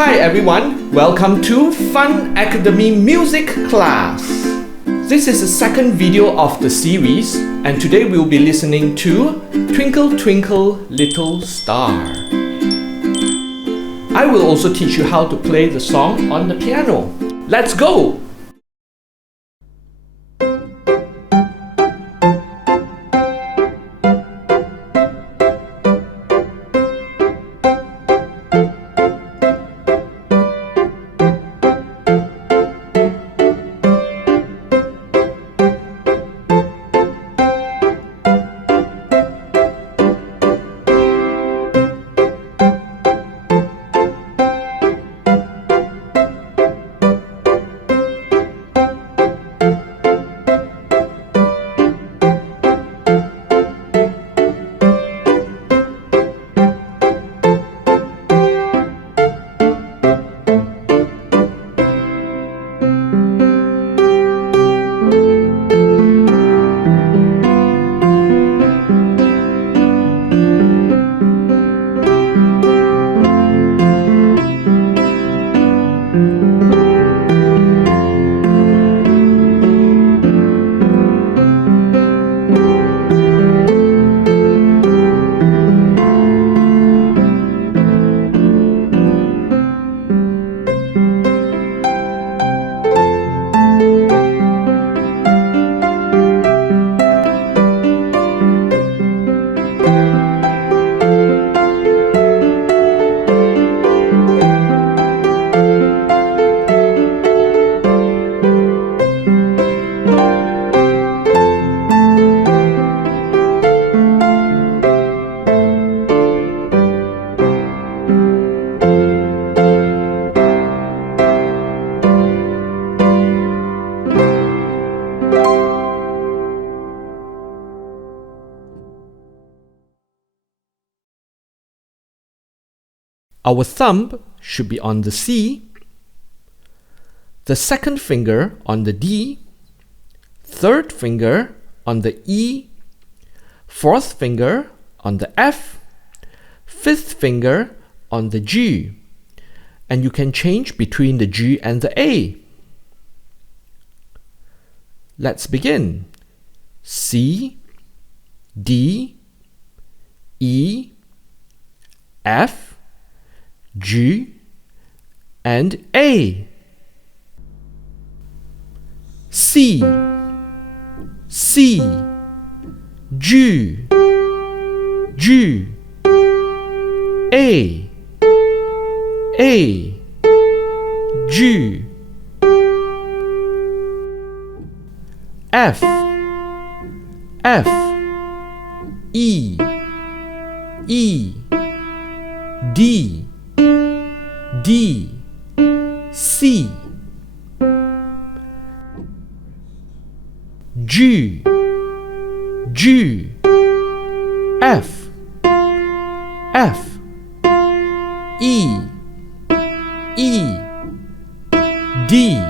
Hi everyone, welcome to Fun Academy Music Class. This is the second video of the series, and today we'll be listening to Twinkle Twinkle Little Star. I will also teach you how to play the song on the piano. Let's go! Our thumb should be on the C, the second finger on the D, third finger on the E, fourth finger on the F, fifth finger on the G, and you can change between the G and the A. Let's begin. C, D, E, F, G, and A. C, C, G, G, A, G, F, F, E, D, D, C, G, G, F, F, E, D,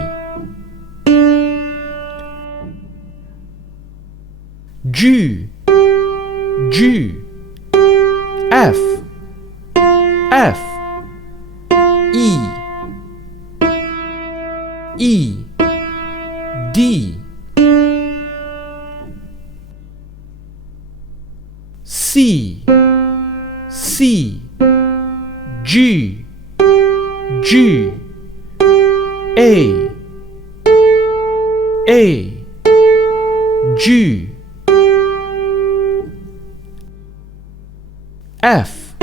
G, G, F, F, E, D, C, C, G, G, A, G, F,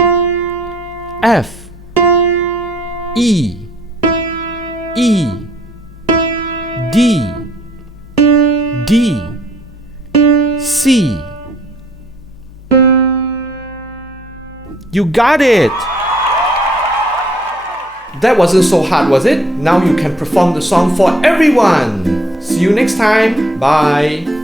F, E, D, D, C. You got it! That wasn't so hard, was it? Now you can perform the song for everyone! See you next time! Bye!